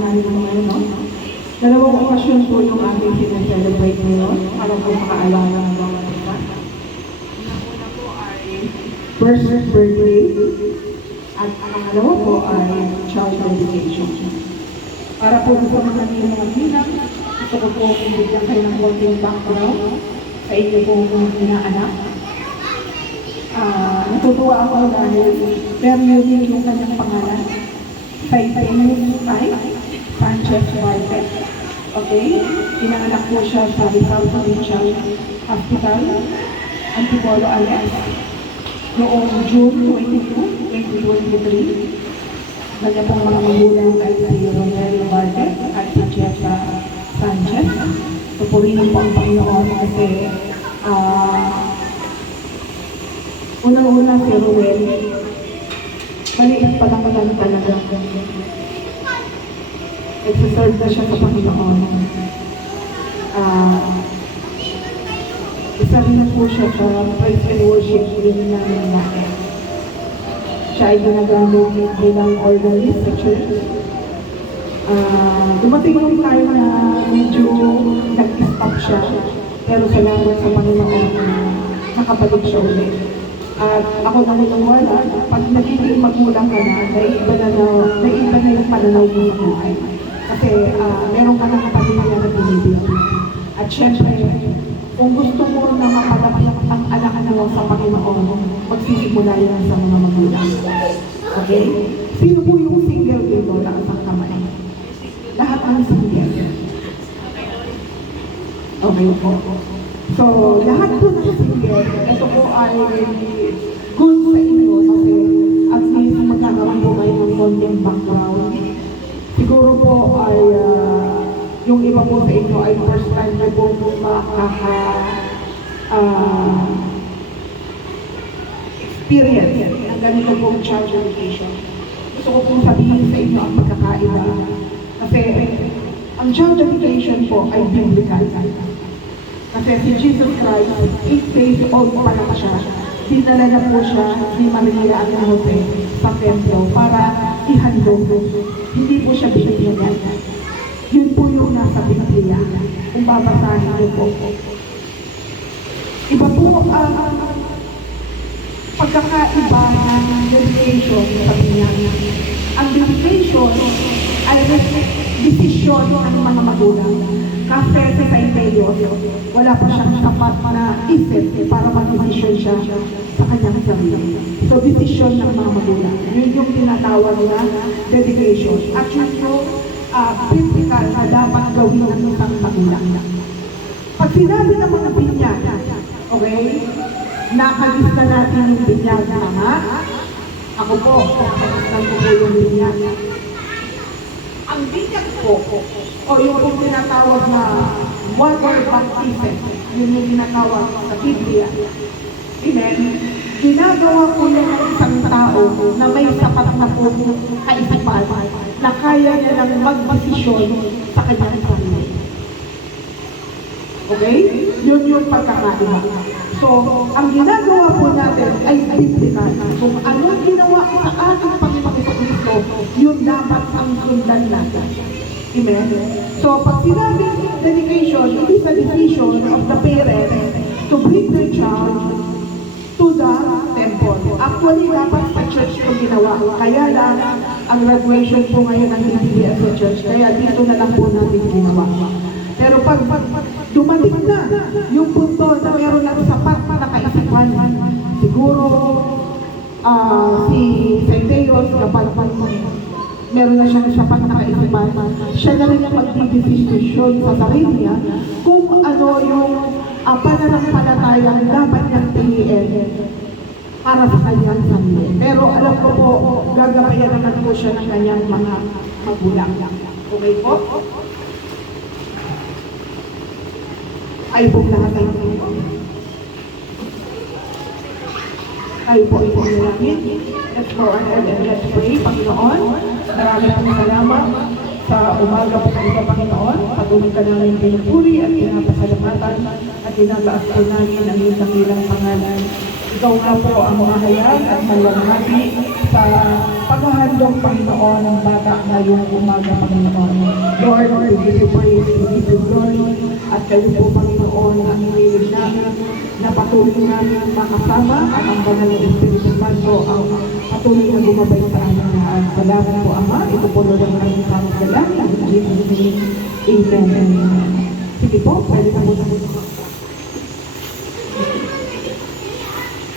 natin ngayon, no? Dalawang okasyon po yung ating sinaselebrate ngayon para po makaalala ng bawat isa. Una po ay first birthday at ang pangalawa po ay child dedication. Para po sa mga ginang, gusto ko po bigyan kayo ng konting background sa inyo po mga inaanak. Natutuwa ako dahil very unique yung kanyang pangalan. Saitenis Sanchez Valdez. Okay? Pinanganak po siya sa Rizal Provincial Hospital, Antipolo, Alias, noong June 22, 2023. Kanya pong mga magulang ay si Romel Valdez at si Jessa Sanchez. Pupurihin po ang Panginoon kasi unang-una si Ruel, maliit pa lang talaga. Nagsaserve na siya sa Panginoon. Isa rin na po siya sa praise and worship din namin natin. Siya ay ginagamit bilang organist sa church. Dumating yung time na medyo nag-stop siya, pero salamat sa Panginoon nakabalik siya ulit. At ako naniniwala, pag nagiging magulang ka na, naiba na yung pananaw mo sa buhay. Kasi meron ka ng pamilya na binibig. At syempre, kung gusto mo na mapalapit ang anak-anak mo sa Panginoon, magsisimula yan sa mga magulang. Okay? Sino po yung single dito na ang kamay? Lahat ang single. Okay po. So, lahat po ng single, ito po ay good sa inyo kasi at least magkakaroon po kayo ng konting background. Siguro po ay yung iba po sa inyo ay first time na po experience ng ganito pong child dedication. Gusto ko pong sabihin sa inyo ang pagkakaiba. Kasi ang child dedication po ay biblical. Kasi si Jesus Christ, 8 days old pa lang siya, dinala na po siya ni Maria at Jose sa templo para ihandog. Hindi po siya binibigyan. Yun po yung nasa Biblia. Kung babasahin niyo po. Iba po ang pagkakaiba ng dedication sa Biblia. Ang dedication ay desisyon ng mga magulang. Kasi sa Sainteyo, wala pa siyang sapat na isip para mag-desisyon siya sa kanyang sarili. So, desisyon ng mga magulang. Yun yung tinatawag na dedication. At yun yung critical na dapat gawin ng isang magulang. Pag sinabi ng mga binyag, okay, nakalis na natin yung binyag na ako po, nakalistan ko po yung binyag. Ang binyag po, o yung kung tinatawag na water baptism, yun yung tinatawag sa Biblia. Amen? Ginagawa ko yan ng isang tao na may sapat na po kaisipan na kaya niya lang mag-desisyon sa kanyang sarili. Okay? Yun yung pagkakaiba. So, ang ginagawa po natin ay biblical. Kung anong ginawa sa ating Panginoon sa Kristo, yun dapat ang sundan natin. Amen? So, pag sinabing dedication, it is a decision of the parent to bring their child to the temple. Actually, dapat sa church ko ginawa. Kaya lang, ang graduation po ngayon ang hindi sa church. Kaya dito na lang po natin ginawa. Pero pag dumating na yung punto na meron na sapat na kaisipan, siguro si Sainteos, kapag meron na siyang sapat na kaisipan, siya na rin yung magdidesisyon sa sarili niya kung ano yung pananampalatayang dapat niyang piliin para sa kanyang sarili. Pero alam ko po, gagabayan naman po siya ng kanyang mga magulang. Okay po? Ay po lahat ay po. Ay po ay panalangin. Let's go ahead and let's pray. Panginoon, maraming salamat sa umaga po sa Panginoon. Patuloy ka namin pinupuri at pinapasalamatan at tinataas po namin ang iyong dakilang pangalan. Ikaw nga po ang mahayag at malamhati sa sa paghahandog, Panginoon, ng bata ngayong umaga, Panginoon. Lord, we give you praise, we give you glory, at kayo po, Panginoon, ang hinilig namin na patuloy namin makasama at ang banal na Espiritu Santo ang patuloy na gumabay sa aming lahat. Salamat po, Ama. Ito po Lord ang aming pangsalang. In Jesus' name, Amen. Sige po, pwede na muna.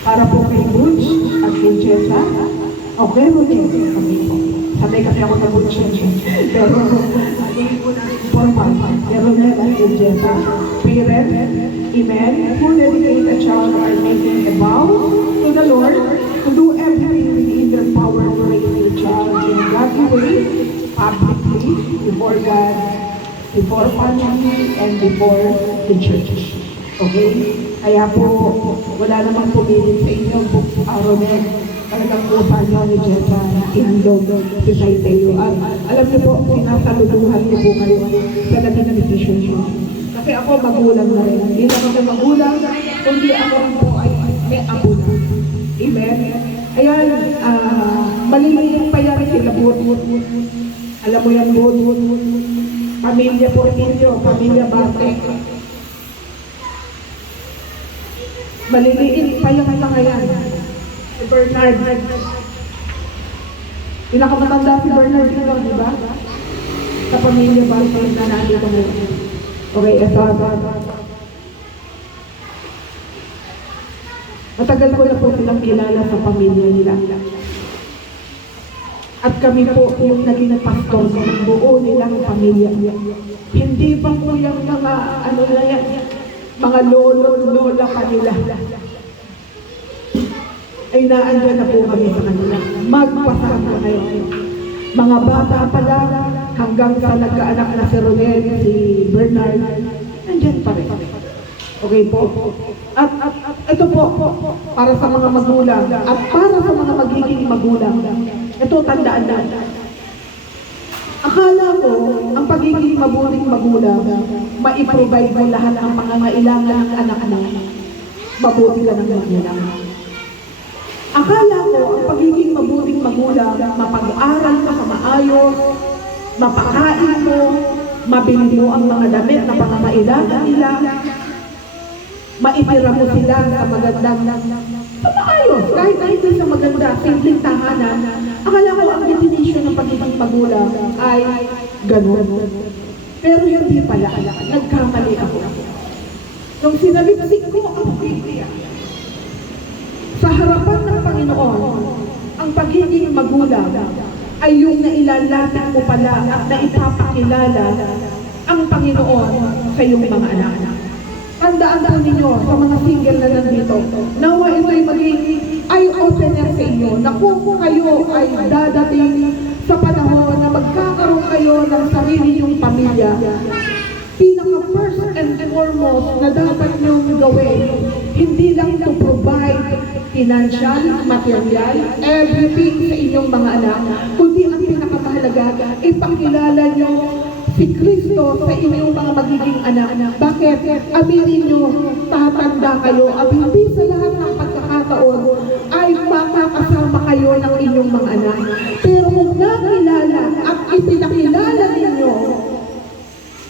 Para po kay Butch at kay Jessa. Okay, okay. Sabay kasi ako na Butch. Pero, hindi ko na informal. Pero meron kay Jessa. Parents, amen, who dedicate a child are making a vow to the Lord to do everything within their power to raise the child in a godly way, publicly, before God, before family, and before the church. Okay? Kaya po, wala namang pumilit sa inyo, araw na talagang upa nyo ni Jessa na ihandog si Tayo. Alam niyo po, sinasaluduhan niyo po kayo sa naging decision nyo. Kasi ako magulang na rin. Hindi lang ako magulang, kundi ako po ay may apo na. Amen? Ayan, maliliit pa yan sila Bud. Alam mo yan, Bud. Pamilya po ninyo, pamilya Bate. Maliliit pa yung mga yan. Si Bernard. Pinakamatanda si Bernard dito, di ba? Sa pamilya Bate na nandito ngayon. Okay, ito. Matagal ko na po silang kilala sa pamilya nila. At kami po yung naging pastor ng buo nilang pamilya. Hindi pa po yung mga, ano na yan, mga lolo-lola pa nila. Ay naandyan na po kami sa kanila. Magpasama kayo. Mga bata pa lang, hanggang sa nagkaanak na si Ronel, si Bernard, nandyan pa rin. Okay po. At ito po, para sa mga magulang, at para sa mga magiging magulang, ito tandaan na. Akala ko, ang pagiging mabuting magulang, maiprovide mo lahat ang pangangailangan ng anak-anak. Mabuti ka ng magulang. Akala ko, ang pagiging mabuting magulang, mapag-aral ka sa maayos, mapakain mo, mabili mo ang mga damit na pangangailangan nila, maitira mo sila sa magandang, sa maayos, kahit na hindi sa maganda, simpleng tahanan. Akala ko ang definition ng pagiging magulang ay ganun. Pero hindi pala, nagkamali ako. Nung sinalipsik ko ang Biblia, sa harapan ng Panginoon, ang pagiging magulang ay yung nailalapit mo pala at naipapakilala ang Panginoon sa iyong mga anak. Tandaan po ninyo sa mga single na nandito, nawa ito'y maging eye-opener sa inyo na kung kayo ay dadating sa panahon na magkakaroon kayo ng sarili niyong pamilya, pinaka-first and foremost na dapat niyong gawin, hindi lang to provide financial, material, everything sa inyong mga anak, kundi ang pinakamahalaga, ipakilala niyo si Kristo sa inyong mga magiging anak. Bakit? Aminin niyo, tatanda kayo, at hindi sa lahat ng pagkakataon ay makakasama kayo ng inyong mga anak. Pero kung nakilala at ipinakilala ninyo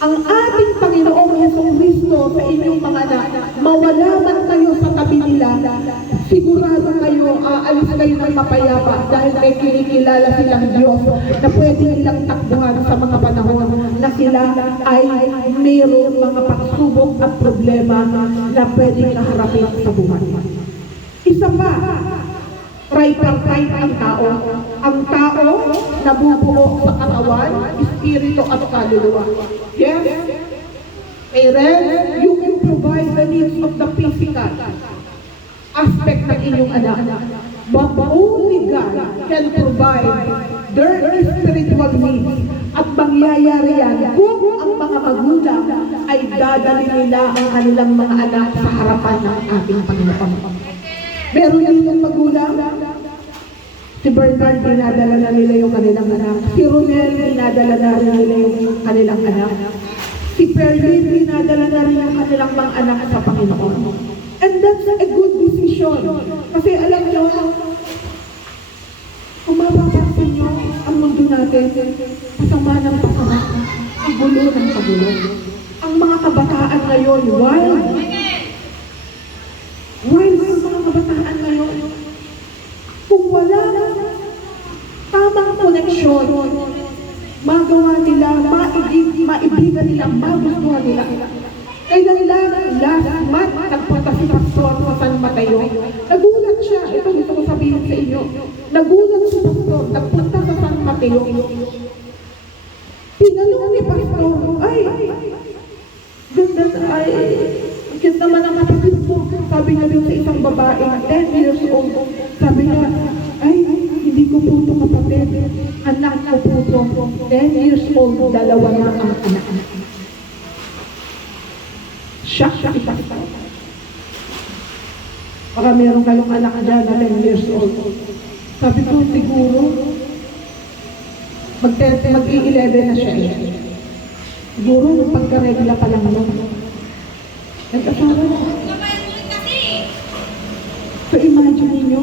ang ating Panginoong Jesucristo sa inyong mga anak, mawala man kayo sa tabi nila, sigurado kayo, aalis kayo ng mapayapa dahil may kinikilala silang Diyos na pwede nilang takbuhan sa mga panahon na sila ay mayroong mga pagsubok at problema na pwedeng kaharapin sa buhay. Isa pa, right ang tao. Ang tao nabubuo sa katawan, espiritu at kaluluwa. Yes? Parents, you can provide the needs of the physical aspect ng inyong anak. But only God can provide their spiritual needs. At mangyayari yan kung ang mga magulang ay dadali nila ang kanilang mga anak sa harapan ng ating Panginoon. Meron din yung magulang, si Bernard, dinadala na nila yung kanilang anak. Si Ronel, dinadala na rin nila yung kanilang anak. Si Perlin, dinadala na rin yung kanilang mga anak sa Panginoon. And that's a good decision. Kasi alam nyo, natin, pasama ng pasama, pagulo ng pagulo. Ang mga kabataan ngayon, wild. Wild ang mga kabataan ngayon. Kung wala tamang koneksyon, magawa nila, maibigan nila, magustuhan nila. Kailan last month, nagpunta si Pastor sa San Mateo. Nagulat siya. Ito gusto ko sabihin sa inyo. Nagulat si Pastor, nagpunta sa San Mateo. Tinanong ni Pastor, ay, ganda, ay, cute naman ang kapatid mo. Sabi niya doon sa isang babae, 10 years old. Sabi niya, ay, hindi ko po ito kapatid. Anak ko po ito. 10 years old, dalawa na ang anak. Shock siya kita. Baka meron kayong anak dyan na 10 years old. Sabi ko, siguro, mag-11 na siya eh. Siguro, pagkaregla pa lang nun. Nag-asawa na. So, imagine niyo,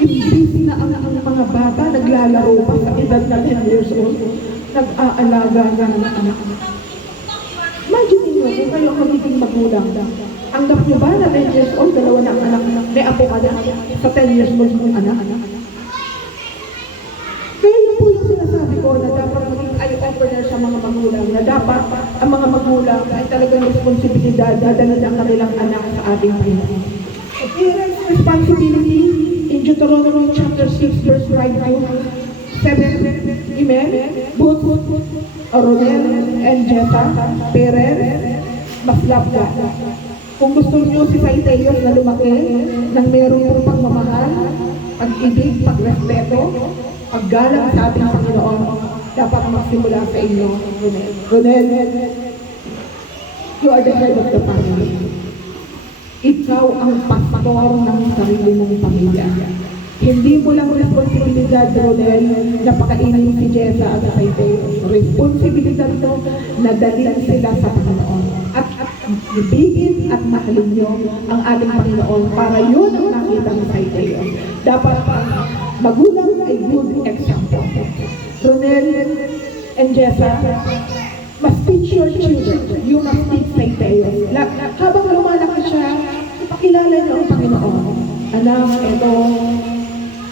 busy na ang mga bata, naglalaro pa sa edad na 10 years old, nag-aalaga na ng anak. Imagine niyo, kung kayo magiging magulang, anggap niyo ba na 10 years old, dalawa na ang anak, may apo ka na sa 10 years old mong anak? Kaya yun po yung sinasabi ko na dapat maging eye-opener sa mga magulang, na dapat ang mga magulang ay talagang responsibilidad na dalhin ang kanilang anak sa ating Panginoon. Parents' responsibility in Deuteronomy chapter 6 verse 5 to 7. Amen? Both Ronel and Jessa, parents, mas love God. Kung gusto niyo si Saiteyos na lumaki nang meron pong pagmamahal, pag-ibig, pagrespeto, paggalang sa ating Panginoon, dapat magsimula sa inyo, Ronel. Ronel, you are the head of the family. Ikaw ang pastor ng sarili mong pamilya. Hindi mo lang responsibilidad, Ronel, na pakainin si Jessa at si Saiteyos. Responsibilidad to na dalhin sila sa Panginoon. At ibigin at mahalin niyo ang ating Panginoon para yun ang nakita ni Saiteyos. Dapat ang magulang ay good example. Ronel and Jessa, must teach your children. You must teach Saiteyos. Habang lumalaki siya, ipakilala niyo ang Panginoon. Anak,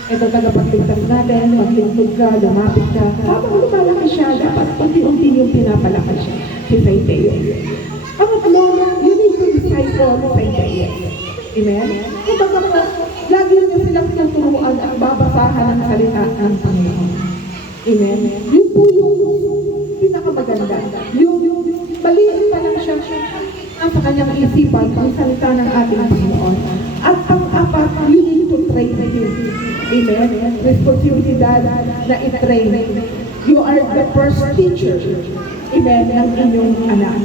ito tagapagligtas natin, maglingkod ka, lumapit ka. Habang lumalaki siya, dapat unti-unti yung pinapalaki siya, si Saiteyos. Pangatlo, you need to disciple Saiteyos. Amen? Kumbaga, lagi niyo silang tuturuan at babasahan ang salita ng Panginoon. Amen? Yun po yung pinakamaganda. Yung maliit pa lang siya sa kanyang isipan ang salita ng ating Panginoon. At ang apat, you need to train him. Amen? Responsibilidad na i-train. You are the first teacher. Amen? Ng inyong anak.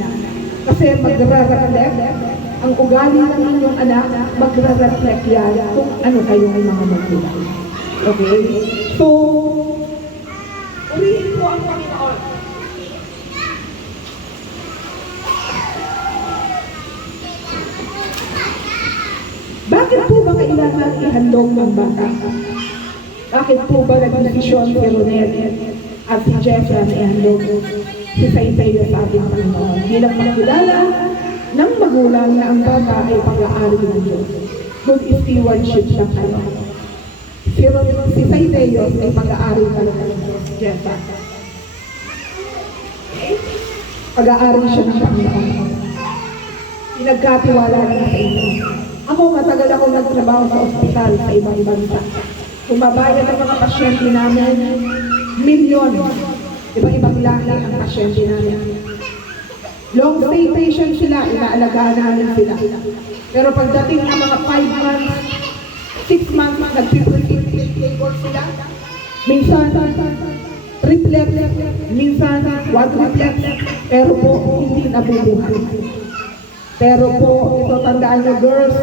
Kasi magre-reflect ang ugali ng inyong anak, magre-reflect yan kung ano kayong mga magulang. Okay? So, urihin po ang Panginoon. Bakit po ba kailangan ihandog ng bata? Bakit po ba nag-desisyon si Ronel at si Jessa na ihandog si Saiteyos sa ating Panginoon? Bilang makilala ng magulang na ang bata ay pag-aari ng Diyos. Good stewardship ng ano. Si Saiteyos ay pag-aari ng Diyos. Jessa. Pag-aari siya ng Panginoon. Pinagkatiwala na sa inyo. Ako, matagal ako nagtrabaho sa ospital sa ibang bansa. Kumabayad ang mga pasyente namin, milyon. Iba-ibang lahi ang pasyente namin. Long stay patient sila, inaalagaan namin sila. Pero pagdating ng mga 5 months, 6 months, nag-prepare labor sila. Minsan, triplet, minsan, quadruplet, pero po, hindi nabubuhay. Pero po, ito tandaan nyo, girls,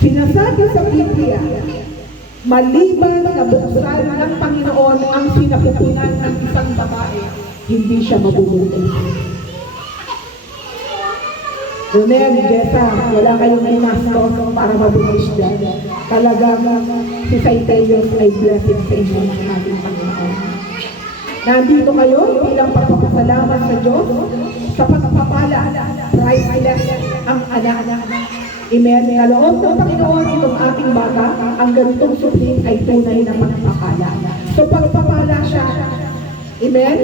sinasabi sa Biblia, maliban na buksan ng Panginoon ang sinapupunan ng isang babae, hindi siya mabubuntis. Ronel, Jessa, wala kayong inastos para mabuntis dyan. Talagang si Saitelios ay blessing sa inyo ng ating Panginoon. Nandito kayo bilang pagpapasalamat sa Diyos sa pagpapala, priceless ang anak-anak. Amen. Kaloob ng Panginoon itong ating bata, ang ganitong supling ay tunay na pagpapala. So pagpapala siya. Amen.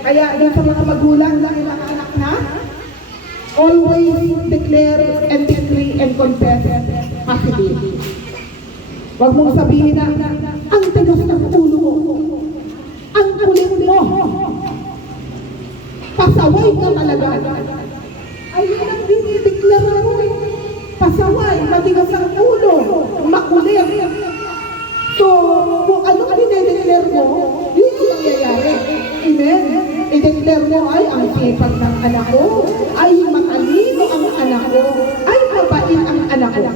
Kaya din sa mga magulang na mga anak na, always declare and decree and confess positive. Huwag mong sabihin na, ang tigas ng ulo mo, ang kulit mo, pasaway ka talaga. Ayun ang dinideklara mo eh. Pasaway, matigas ang ulo, makulit. So, kung anong dinideklara mo, yun yung mangyayari. Amen? I-declare mo, ay, ang sipag ng anak ko, ay, matalino ang anak ko, ay, mabait ang anak ko.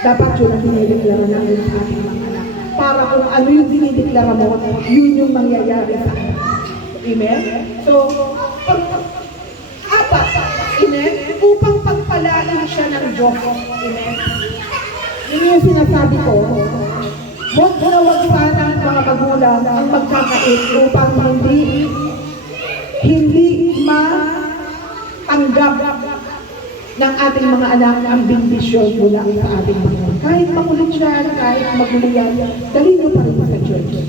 Dapat yun ang dinideklara namin sa ating mga anak. Para kung ano yung dinideklara mo, yun yung mangyayari sa anak. Amen? So, apat, amen? Upang pagpalain siya ng Diyos. Amen? Yun yung sinasabi ko, huwag sana ang mga magulang ang magkakait upang hindi matanggap ng ating mga anak ang bendisyon mula sa ating mga anak. Kahit makulit siya, kahit magulo yan, dali nyo pa rin sa church.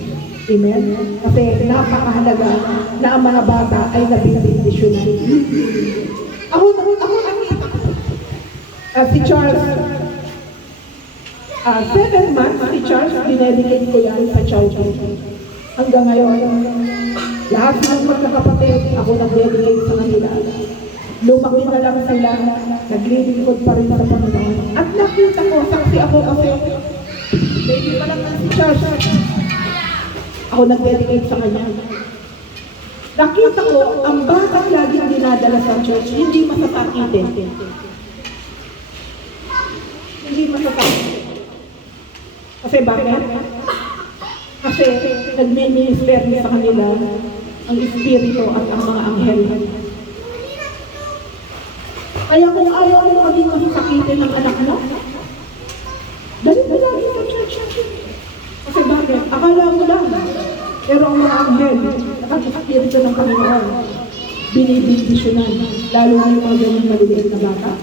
Amen? Kasi napakahalaga na ang mga bata ay nabibendisyon. Ako si Charles, 7 months, si Charles, dinedicate ko yan sa chowder. Hanggang ngayon, lahat ng magkakapatid, ako nag-dedicate sa kanila. Lumaki na lang sila, naglilingkod pa rin sa Panginoon. At nakita ko, saksi ako kasi, baby pa lang si Charles. Ako nag-dedicate sa kanya. Nakita ko, ang batang laging dinadala sa church, hindi masasakitin. Hindi masasakitin. Kasi bakit? Kasi nag-minister sa kanila ang Espiritu at ang mga anghel. Kaya kung ayaw mo maging masasakitin ng anak mo, dali mo lagi sa church. Kasi bakit? Akala mo lang. Pero ang mga anghel, nakag-Espiritu ng Panginoon, binibindisyonan, lalo na yung mga ganyan maliliit na bata.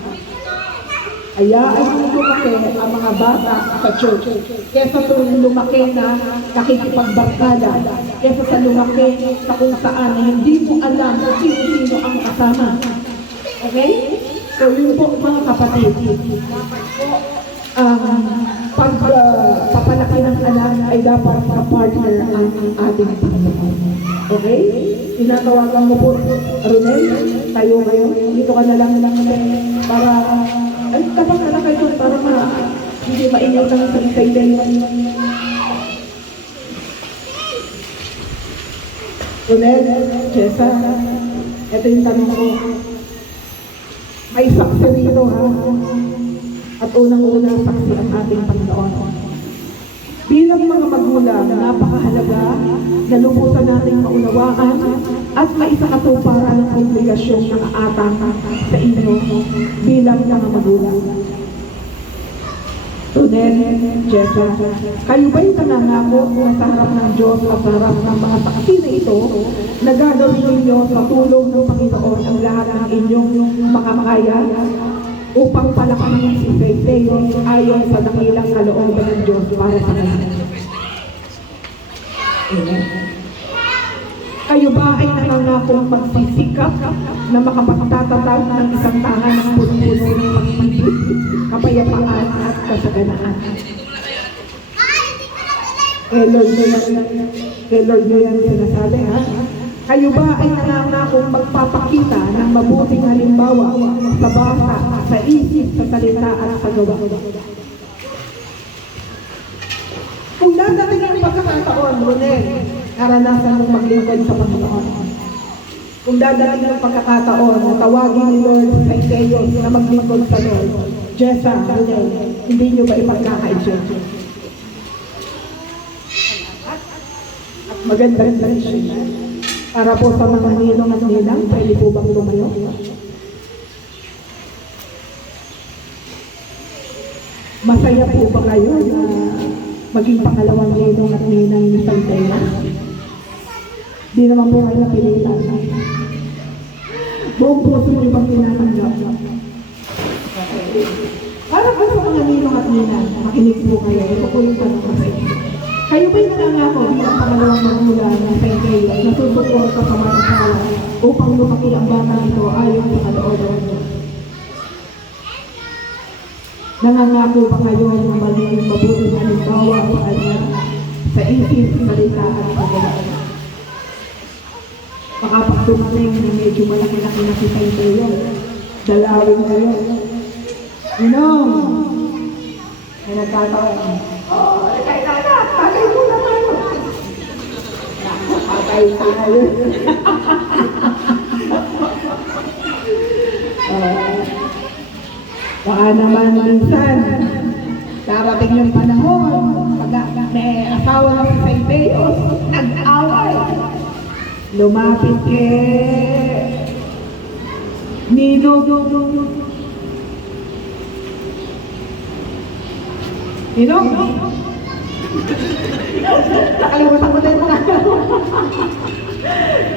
Hayaan mo lumaki ang mga bata sa church. Kesa sa lumaki na nakikipagbarkada. Kesa sa lumaki sa kung saan na hindi mo alam kung sino-sino ang kasama. Okay? So yun po mga kapatid. Pagpapalaki ng anak ay dapat ka-partner ang ating Panginoon. Okay? Tinatawagan mo po, Ronel, tayo ngayon. Dito ka na lang para ay, kapag na kayo para hindi mainyaw ng salitay. Ulit, Jessa, ito yung tanong ko. May saksi rito ha. At unang-una saksi ang ating Panginoon. Bilang mga magulang, napakahalaga na lubusan nating maunawaan at maisakatuparan ang obligasyon ng atang sa inyo bilang mga magulang. Tunel, Jessa, kayo ba'y nangangako na sa harap ng Diyos at sa harap ng mga saksi na ito na gagawin ninyo sa tulong ng Panginoon ang lahat ng inyong makakaya upang palakamin si Saitelios ayon sa dakilang kalooban ng Diyos para sa kanya? Amen. Kayo ba ay nangangakong magsisikap na makapagtatatag ng isang tahanan ng puno-puno ng pag-ibig, kapayapaan at kasaganaan? Kay Lord nyo yan sinasabi, ha? Kayo ba ay nangangakong magpapakita ng mabuting halimbawa sa basa, sa isip, sa salita at sa gawa? Kung dadating ang pagkakataon, Ronel, karanasan mong maglingkod sa Panginoon. Kung dadating ang pagkakataon na tawagin ni Lord sa Saitelios na maglingkod sa Lord, Jessa, Ronel, hindi nyo ba ipagkakaisyon? At maganda rin siya. Para po sa mga ninong at ninang, pwede po bang lumayo? Masaya po ba kayo na maging pangalawang ninong at ninang ni Santea? Di naman po kayo napilitan. Buong puso niyo bang tinatanggap? Para po sa mga ninong at ninang, makinig po kayo. Ito po yung tanong kasi. Kayo ba'y nangangako bilang pangalawang magulang ng Santea na susuporta sa mga asawa upang lumaki ang bata nito ayon sa kalooban niyo? Nangangako ba kayo na magiging mabuting halimbawa sa kanya sa isip, salita at pagkalaan? Baka pag dumating na medyo malaki-laki na si Santea, dalawin kayo. Ninong! May nagkataon. Oh, kay anak, tagay mo naman. Nakakatay tayo. Baka naman minsan, darating yung panahon, pag may asawa na si Santea, nag-away. Lumapit kay Ninong. Ninong? Nakalimutan ko tayo mga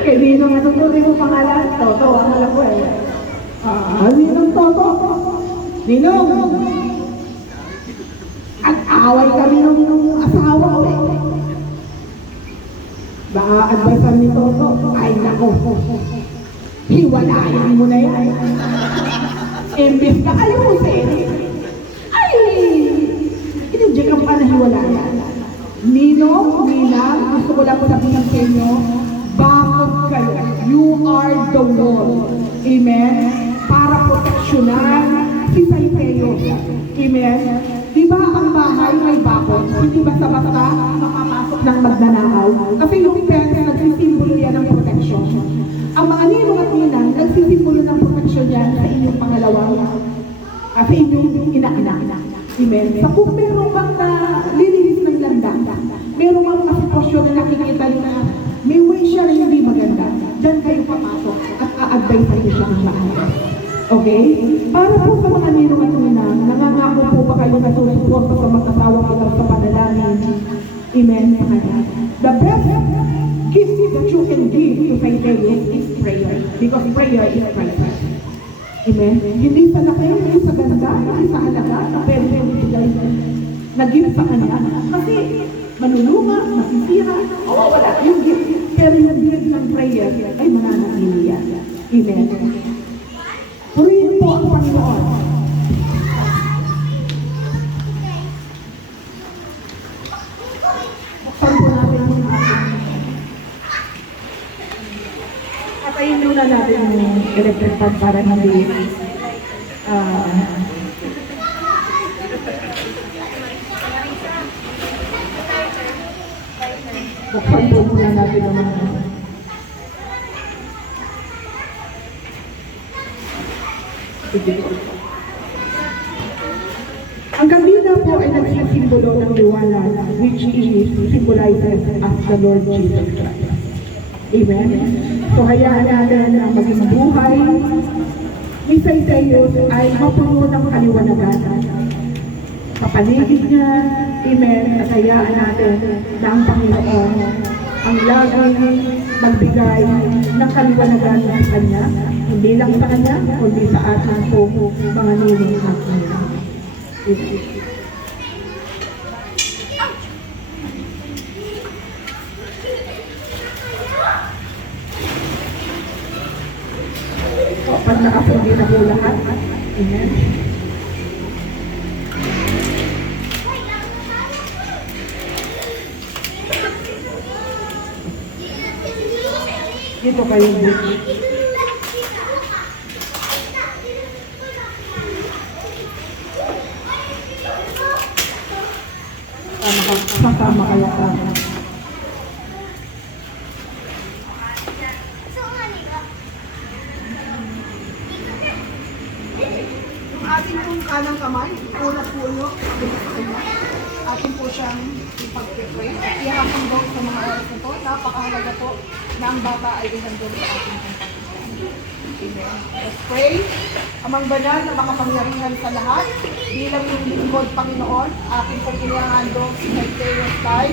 kay Ninong, anong tuloy mo pangalan? Toto, ang alam ko eh. Ninong Toto. Ninong! At away kami ng asawa ko eh. Baka advice ni Toto, ay nako, hiwalayan mo na yan. Imbis na ayusin, ay, inadyakan pa na hiwalayan. Ninong, Ninang, gusto ko lang po sabihin sa inyo, bakit kayo? You are the wall. Amen? Para proteksyonan si Santea. Amen? Di ba ang bahay may bakod? Hindi basta-basta makapasok ng magnanakaw. Kasi yung fence, nagsisimbolo yan ng proteksyon. Ang mga ninong at ninang, nagsisimbolo ng proteksyon yan sa inyong pangalawang, sa inyong ina-anak. Amen? Sa kung meron bang lilinis ng landa, meron bang sitwasyon na nakikita nyo na may way siya na hindi maganda, dyan kayo papasok at a-advise kayo siya ng maayos. Okay? Para po sa mga ninong at ninang, nangangako po ba kayo na susuporta sa mag-asawa ko sa panalangin? Amen? The best gift that you can give to Santea is prayer. Because prayer is Christ. Amen? Hindi sa laki, hindi sa ganda, hindi sa halaga, na pwede nag-give sa kanya. Kasi manulunga, masisira, wala yung gift. Pero yung gift ng prayer ay mananatili yan. Amen? Purihin po ang Panginoon. Buksan po natin yung ating. Patayin muna natin yung electric fan para hindi buksan po muna natin yung mga. Ang kandila po ay nagsisimbolo ng liwanag, which is symbolizes as the Lord Jesus Christ. Amen? So hayaan natin ang maging buhay ni Santea ay mapuno ng kaliwanagan sa paligid niya. Amen? At hayaan natin na ang Panginoon ang laging magbigay ng kaliwanagan sa Kanya, hindi lang sa Kanya, kundi sa ating po mga ninong at ninang. Pag nakapagin na po lahat, amen. Dito kayo dito. Sama kayo ka. Yung ating pong kanang kamay, puno-puno, atin po siyang ipag-pray. Ihapon daw sa mga oras na ito. Napakahalaga po na ang bata ay ihandog sa ating pagkakas. Amen. Let's pray. Amang banal na makapangyarihan sa lahat, bilang yung lingkod, Panginoon, aking pong inihahandog si Maiteos Tay,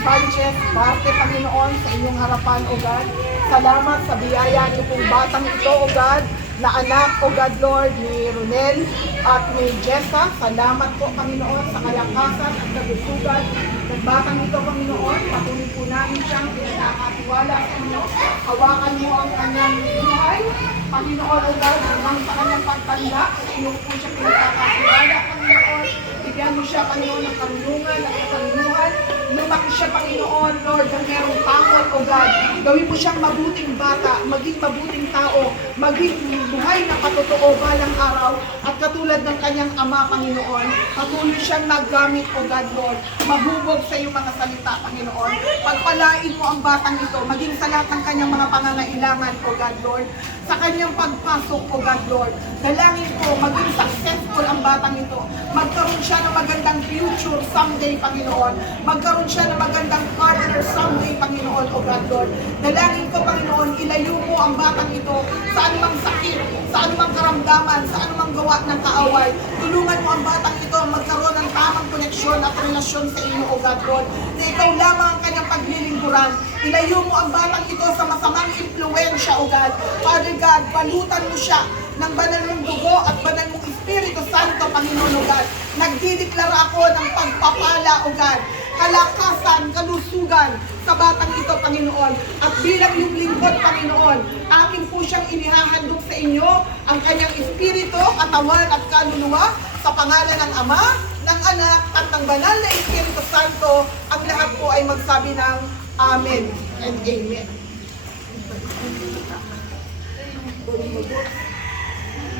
Sanchez, Barte, Panginoon, sa inyong harapan, O God. Salamat sa biyaya niyo pong batang ito, O God, na anak, O God, Lord, ni Ronel at ni Jessa. Salamat po, Panginoon, sa kalakasan at kagusugan ng batang ito, Panginoon. Patuloy po namin siyang pinakatiwala sa inyo. Hawakan mo ang kanyang buhay, Panginoon, O God, hanggang sa kanyang pagtanda. Sa iyo po siya pinakatiwala, Panginoon. Bigyan mo siya, Panginoon, ng karunungan at katarungan. Lumaki siya, Panginoon, Lord, na merong takot, O God. Gawin mo siyang mabuting bata, maging mabuting tao, maging buhay na katotoo balang araw. At katulad ng kanyang ama, Panginoon, patuloy siyang maggamit, O God, Lord. Mahubog sa iyong mga salita, Panginoon. Pagpalain mo ang batang ito, maging sa lahat ng kanyang mga pangangailangan, O God, Lord. Sa kanyang pagpasok, O God, Lord. Dalangin ko, maging successful ang batang ito. Magkaroon siya ng magandang future someday, Panginoon. Magkaroon siya ng magandang partner someday, Panginoon, O God, Lord. Dalangin ko, Panginoon, ilayo mo ang batang ito sa anumang sakit, sa anumang karamdaman, sa anumang gawa ng kaaway. Tulungan mo ang batang ito magkaroon ng tamang koneksyon at relasyon sa iyo, O God, Lord. Na ikaw lamang ang kanyang paglilingkuran. Ilayo mo ang batang ito sa masamang impluensya, O God. Father God, balutan mo siya ng banal mong dugo at banal mong Espiritu Santo, Panginoon, O God. Nagdideklara ako ng pagpapala, O God. Kalakasan, kalusugan sa batang ito, Panginoon. At bilang yung lingkod, Panginoon, aking po siyang inihahandog sa inyo ang kanyang espiritu, katawan at kaluluwa sa pangalan ng Ama, ng Anak at ng Banal na Espiritu Santo. Ang lahat po ay magsabi ng Amen and Amen.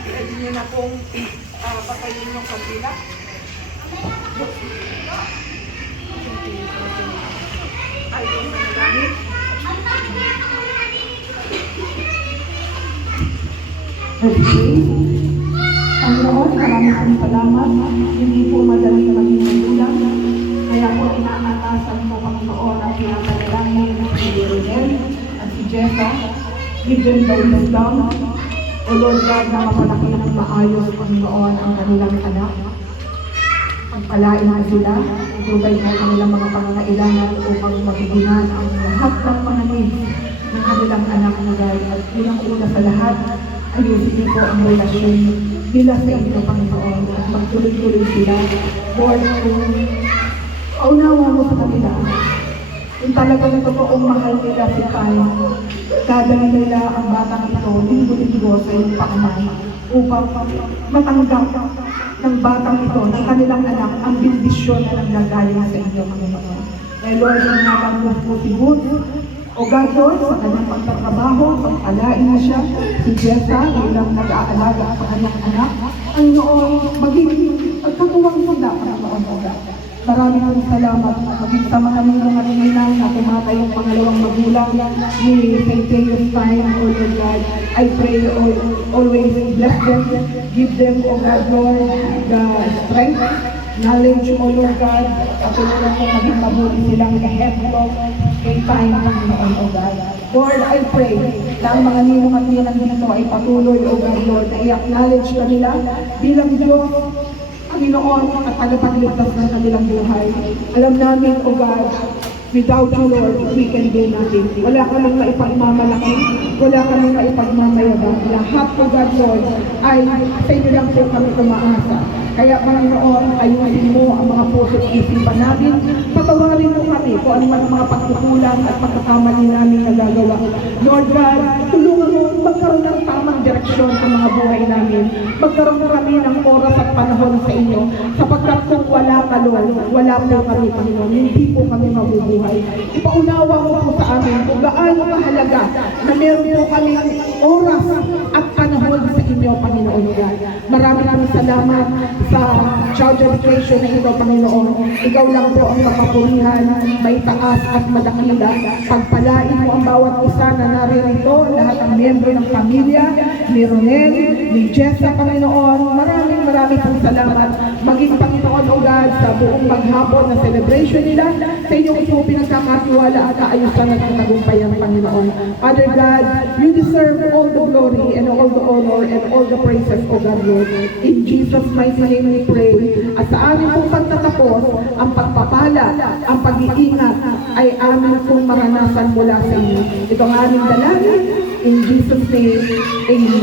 Pwede nyo na pong patayin yung kandila. Ay, yung nanagamit. Panginoon, maraming salamat. Hindi po madali maging magulang. Kaya po inaatasan mo, Panginoon, ang pinapanalangin si Ronel at si Jessa. Give them the wisdom. O Lord God, na mapalaki ng maayos, Panginoon, ang kanilang anak. Pagpalain na sila, tubay na kanilang mga pangangailangan upang mabiginan ang lahat ng mga needs ng kanilang anak na dahil. At unang-una sa lahat, ayusin niyo po ang relasyon nila sa inyo, Panginoon, at magtuloy-tuloy sila. Lord, kung kaunawa mo sa kanila, kung talagang totoong mahal nila si Tayo, dadali nila ang batang ito linggo-linggo sa iyong Panginoon upang matanggap ng batang ito, ng kanilang anak, ang bendisyon na nanggagaling sa inyo, Panginoon. Kaya Lord, ingatan mo po si Wood, o God, Lord, sa kanyang pagtatrabaho, pag-alain na siya, si Jessa, ilang nag-aalaga sa kanyang anak, ang noon maging pagkatuwang mula, Panginoon, o God. Maraming salamat maging sa mga ninong at ninang na tumatay yung pangalawang magulang ni St. James Time, O Lord God. I pray always bless them, give them, O God, Lord, the strength, knowledge, O Lord God, at tulungan mo maging mabuti silang kaheplo St. Time, Panginoon, O God. Lord, I pray na ang mga ninong at ninang dito ay patuloy, O God, Lord, na i-acknowledge ka nila bilang Diyos, Panginoon, at tagapagligtas ng kanilang buhay. Alam namin, O God, without you, Lord, we can do nothing. Wala ka nang maipagmamalaki, wala ka nang maipagmamayabang. Lahat, O God, Lord, ay sa inyo lang po kami umaasa. Kaya, Panginoon, ayusin mo ang mga puso't isipan namin. Patawarin mo kami kung ano man ang mga pagkukulang at pagkakamali namin nagagawa. Lord God, tulungan mo magkaroon ng tamang direksyon sa mga buhay namin. Magkaroon kami ng oras at panahon sa inyo. Sapagkat kung wala ka, Lord, wala po kami, Panginoon. Hindi po kami mabubuhay. Ipaunawa mo po sa amin kung gaano kahalaga na meron po kami oras at panahon sa inyo, Panginoon God. Maraming salamat sa child education na ito, Panginoon. Ikaw lang po ang kapapurihan, may taas at madakila. Pagpalain mo ang bawat isa na naririto, lahat ng miyembro ng pamilya, ni Ronel, ni Jessa, Panginoon. Maraming pong salamat. Maging Panginoon, O God, sa buong maghapon na celebration nila, sa inyong po pinagkakatiwala at kaayusan at katagumpayan, Panginoon. Father God, you deserve all the glory and all honor, and all the praises, O God, Lord. In Jesus' mighty name we pray. At sa aming pong pagtatapos, ang pagpapala, ang pag-iingat, ay amin pong maranasan mula sa inyo. Ito ang aming dalangin. In Jesus' name, Amen.